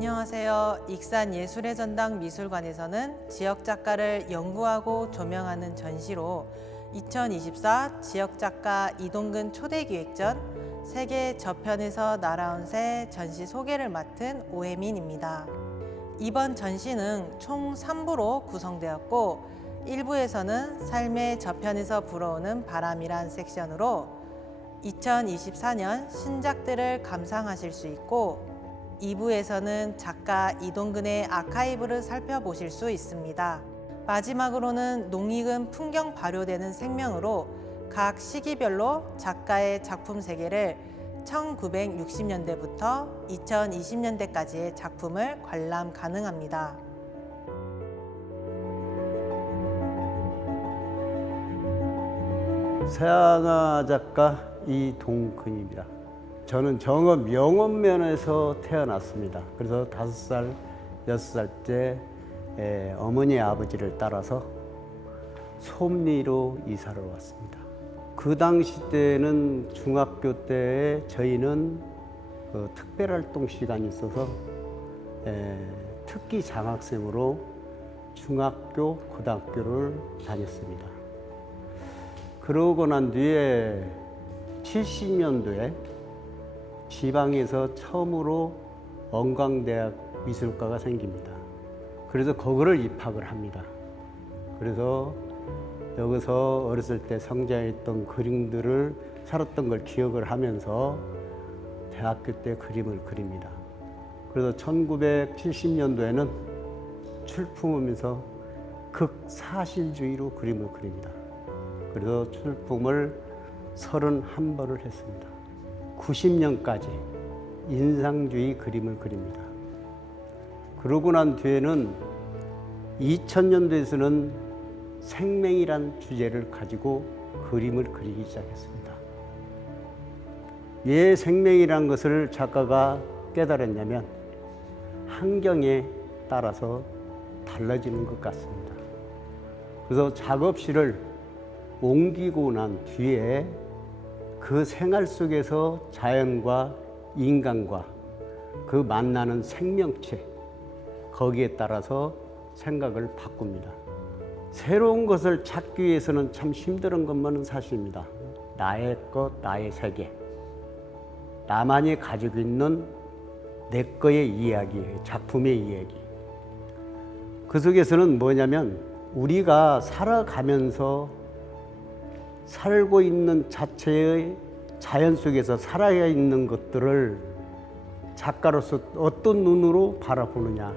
안녕하세요. 익산 예술의 전당 미술관에서는 지역 작가를 연구하고 조명하는 전시로 2024 지역작가 이동근 초대기획전 세계 저편에서 날아온 새 전시 소개를 맡은 오혜민입니다. 이번 전시는 총 3부로 구성되었고 1부에서는 삶의 저편에서 불어오는 바람이란 섹션으로 2024년 신작들을 감상하실 수 있고 2부에서는 작가 이동근의 아카이브를 살펴보실 수 있습니다. 마지막으로는 농익은 풍경 발효되는 생명으로 각 시기별로 작가의 작품 세계를 1960년대부터 2020년대까지의 작품을 관람 가능합니다. 서양화 작가 이동근입니다. 저는 정읍 명원면에서 태어났습니다. 그래서 5살, 6살 때 어머니 아버지를 따라서 솜리로 이사를 왔습니다. 그 당시 때는 중학교 때 저희는 특별활동 시간이 있어서 특기 장학생으로 중학교, 고등학교를 다녔습니다. 그러고 난 뒤에 70년도에 지방에서 처음으로 원광대학 미술과가 생깁니다. 그래서 거기를 입학을 합니다. 그래서 여기서 어렸을 때 성장했던 그림들을 살았던 걸 기억을 하면서 대학교 때 그림을 그립니다. 그래서 1970년도에는 출품하면서 극사실주의로 그림을 그립니다. 그래서 출품을 31번을 했습니다. 90년까지 인상주의 그림을 그립니다. 그러고 난 뒤에는 2000년도에서는 생명이란 주제를 가지고 그림을 그리기 시작했습니다. 왜 생명이란 것을 작가가 깨달았냐면 환경에 따라서 달라지는 것 같습니다. 그래서 작업실을 옮기고 난 뒤에 그 생활 속에서 자연과 인간과 그 만나는 생명체, 거기에 따라서 생각을 바꿉니다. 새로운 것을 찾기 위해서는 참 힘든 것만은 사실입니다. 나의 것, 나의 세계, 나만이 가지고 있는 내 거의 이야기, 작품의 이야기. 그 속에서는 뭐냐면 우리가 살아가면서 살고 있는 자체의 자연 속에서 살아있는 것들을 작가로서 어떤 눈으로 바라보느냐.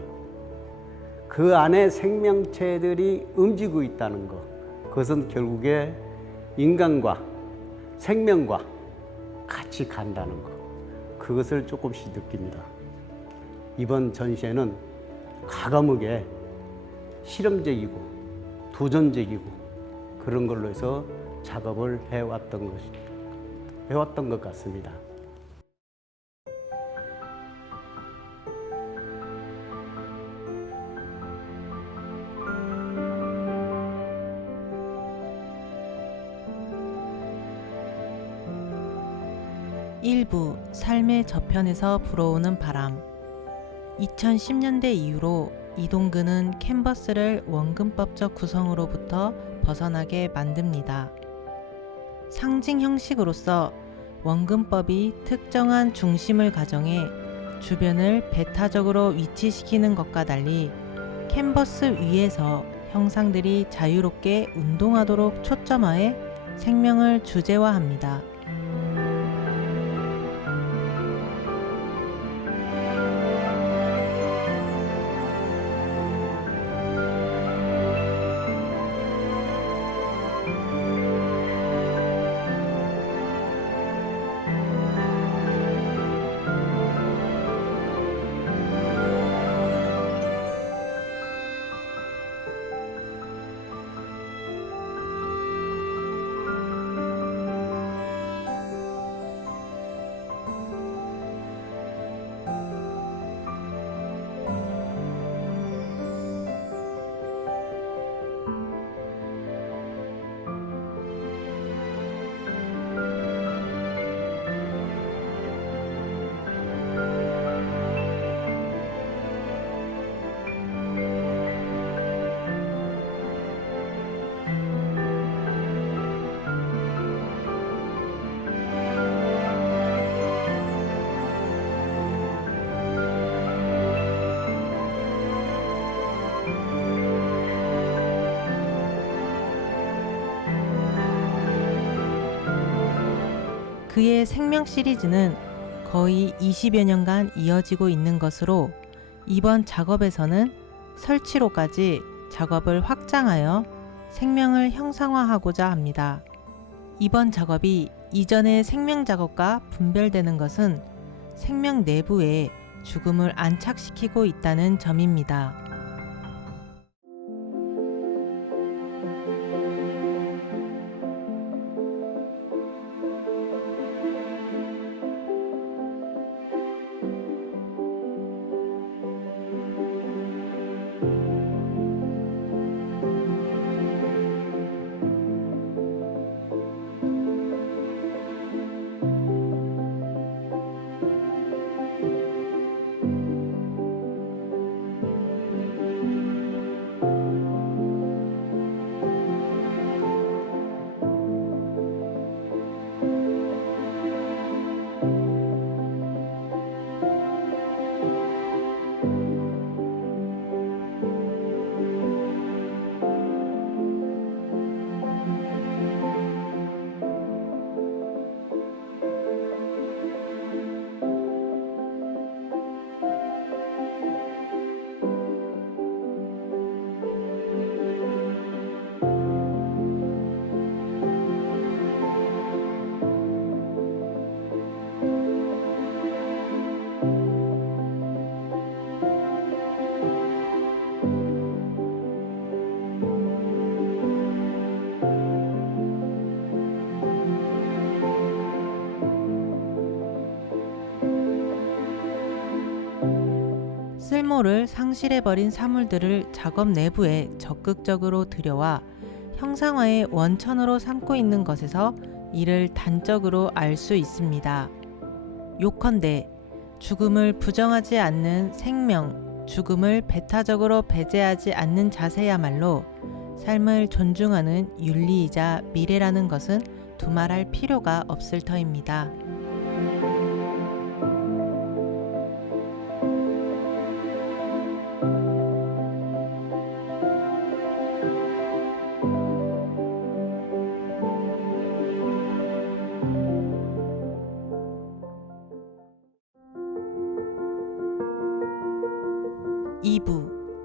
그 안에 생명체들이 움직이고 있다는 것. 그것은 결국에 인간과 생명과 같이 간다는 것. 그것을 조금씩 느낍니다. 이번 전시회는 과감하게 실험적이고 도전적이고 그런 걸로 해서 작업을 해왔던 것 같습니다. 일부 삶의 저편에서 불어오는 바람. 2010년대 이후로 이동근은 캔버스를 원근법적 구성으로부터 벗어나게 만듭니다. 상징 형식으로서 원근법이 특정한 중심을 가정해 주변을 배타적으로 위치시키는 것과 달리 캔버스 위에서 형상들이 자유롭게 운동하도록 초점화해 생명을 주제화합니다. 그의 생명 시리즈는 거의 20여 년간 이어지고 있는 것으로 이번 작업에서는 설치로까지 작업을 확장하여 생명을 형상화하고자 합니다. 이번 작업이 이전의 생명 작업과 분별되는 것은 생명 내부에 죽음을 안착시키고 있다는 점입니다. 쓸모를 상실해버린 사물들을 작업 내부에 적극적으로 들여와 형상화의 원천으로 삼고 있는 것에서 이를 단적으로 알 수 있습니다. 요컨대 죽음을 부정하지 않는 생명, 죽음을 배타적으로 배제하지 않는 자세야말로 삶을 존중하는 윤리이자 미래라는 것은 두말할 필요가 없을 터입니다.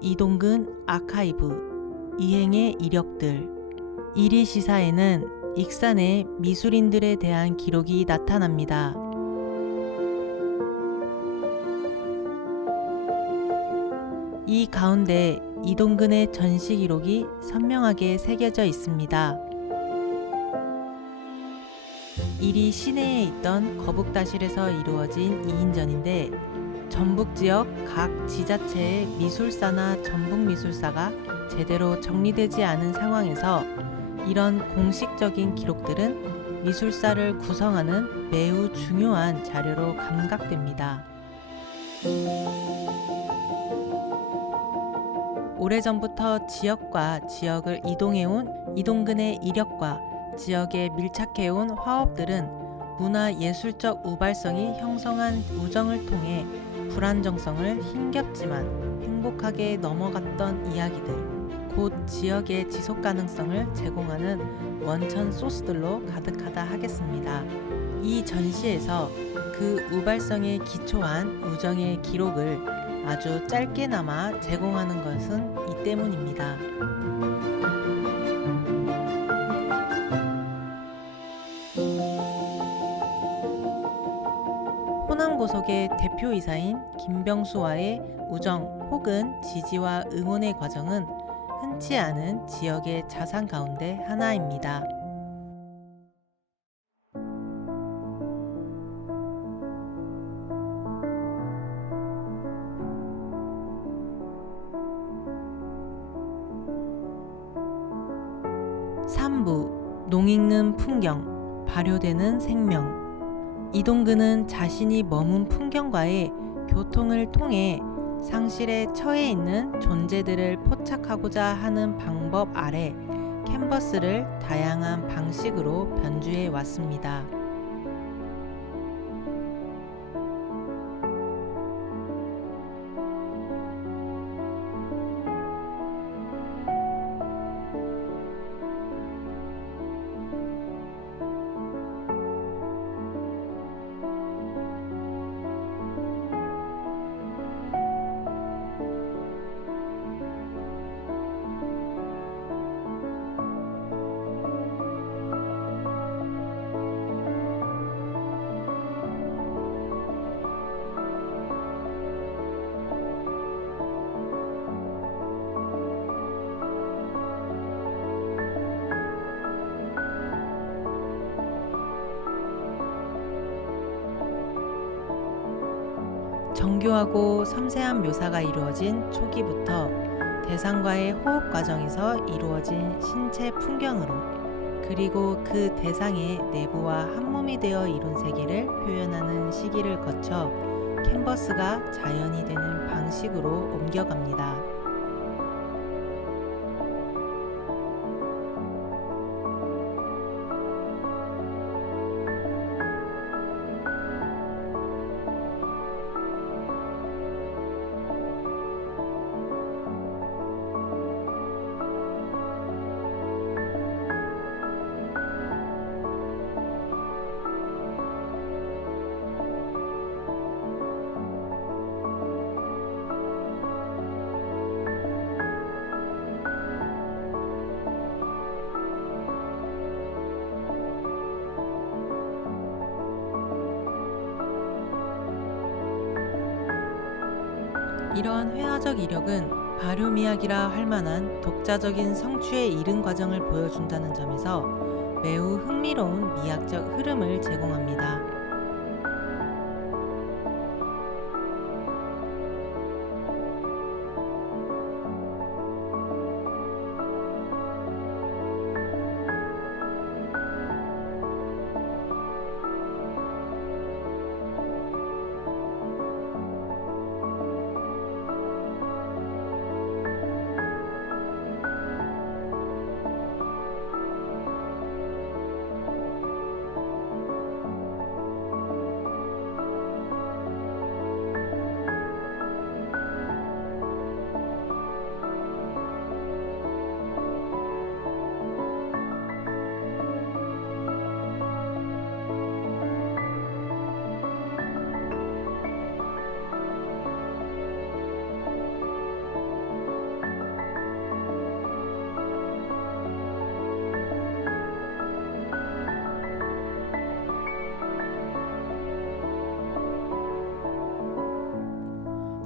이동근 아카이브 이행의 이력들. 이리 시사에는 익산의 미술인들에 대한 기록이 나타납니다. 이 가운데 이동근의 전시 기록이 선명하게 새겨져 있습니다. 이리 시내에 있던 거북다실에서 이루어진 2인전인데 전북 지역 각 지자체의 미술사나 전북미술사가 제대로 정리되지 않은 상황에서 이런 공식적인 기록들은 미술사를 구성하는 매우 중요한 자료로 감각됩니다. 오래전부터 지역과 지역을 이동해온 이동근의 이력과 지역에 밀착해온 화업들은 문화예술적 우발성이 형성한 우정을 통해 불안정성을 힘겹지만 행복하게 넘어갔던 이야기들, 곧 지역의 지속 가능성을 제공하는 원천 소스들로 가득하다 하겠습니다. 이 전시에서 그 우발성에 기초한 우정의 기록을 아주 짧게나마 제공하는 것은 이 때문입니다. 호남고속의 대표이사인 김병수와의 우정 혹은 지지와 응원의 과정은 흔치 않은 지역의 자산 가운데 하나입니다. 삼부 농익는 풍경, 발효되는 생명. 이동근은 자신이 머문 풍경과의 교통을 통해 상실에 처해 있는 존재들을 포착하고자 하는 방법 아래 캔버스를 다양한 방식으로 변주해 왔습니다. 정교하고 섬세한 묘사가 이루어진 초기부터 대상과의 호흡 과정에서 이루어진 신체 풍경으로, 그리고 그 대상의 내부와 한몸이 되어 이룬 세계를 표현하는 시기를 거쳐 캔버스가 자연이 되는 방식으로 옮겨갑니다. 이러한 회화적 이력은 발효미학이라 할 만한 독자적인 성취에 이른 과정을 보여준다는 점에서 매우 흥미로운 미학적 흐름을 제공합니다.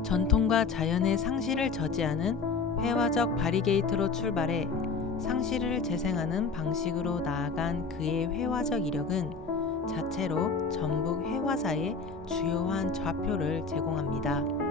전통과 자연의 상실을 저지하는 회화적 바리게이트로 출발해 상실을 재생하는 방식으로 나아간 그의 회화적 이력은 자체로 전북 회화사의 주요한 좌표를 제공합니다.